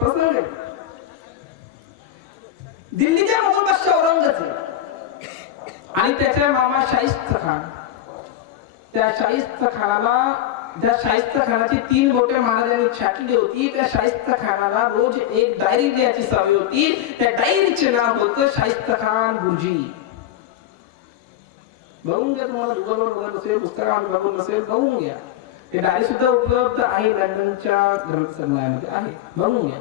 प्रसंग आहे. दिल्लीच्या मुघल बादशाह औरंगजेब आणि त्याच्या मामा शाहिस्त खान, त्या शाहिस्त खानाची 3 बोटे महाराजांनी छाटली होती. त्या शाहिस्त खानाला रोज एक डायरी लिहायची सवय होती. त्या डायरीचे नाव होतं शाहिस्त खान गुरुजी. बघून घ्या, तुम्हाला गुगलवर बघत असेल, पुस्तकामध्ये बघून असेल, बघून घ्या. ते डायरी सुद्धा उपलब्ध आहे, लंडनच्या ग्रंथसंग्रहामध्ये आहे, बघून घ्या.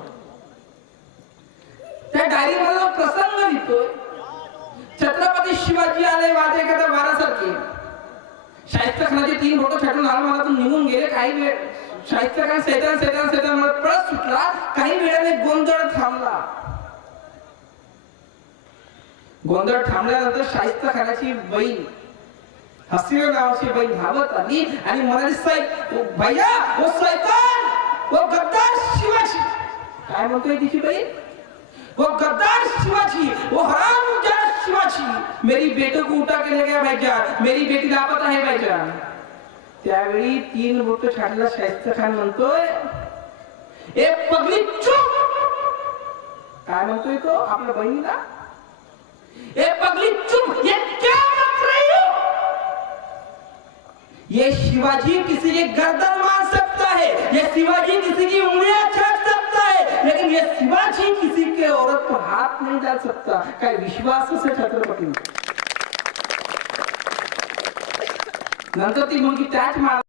त्या डायरी मध्ये प्रसंग लिहितोय, छत्रपती शिवाजी आले वाटे करता वारासारखे. शाहिस्त खानाचे 3 बोट छाटून आलमारातून निघून गेले. काही वेळ शाहिस्त खान सैतान पळत सुटला. काही वेळाने गोंधळ थांबला. गोंधळ थांबल्यानंतर शाहिस्त खानाची बहीण हसीना नावाची बहीण धावत आली आणि म्हणाली, साहेब भैया वो शैतान, वो गद्दार शिवाजी. काय म्हणतोय तिची बहीण? वो गद्दार शिवाजी, वो हरामजादा शिवाजी मेरी बेटे को उठा के ले गया भाईजान, मेरी बेटी लापता है भाईजान. त्यावेळी 3 बोट छाटलेला शाहिस्त खान म्हणतोय, ए पगली चुप. काय म्हणतोय तो आपल्या बहिणीला? ए पगली चुप, ये क्या बक रही हो? ये शिवाजी किसी की गर्दन मार सकता है, ये शिवाजी किसी की उंगलियां छाट सकता है, लेकिन ये शिवाजी किसी के औरत को हाथ नहीं डाल सकता. काय विश्वास से छत्रपती. नंतर ती मुलगी त्याच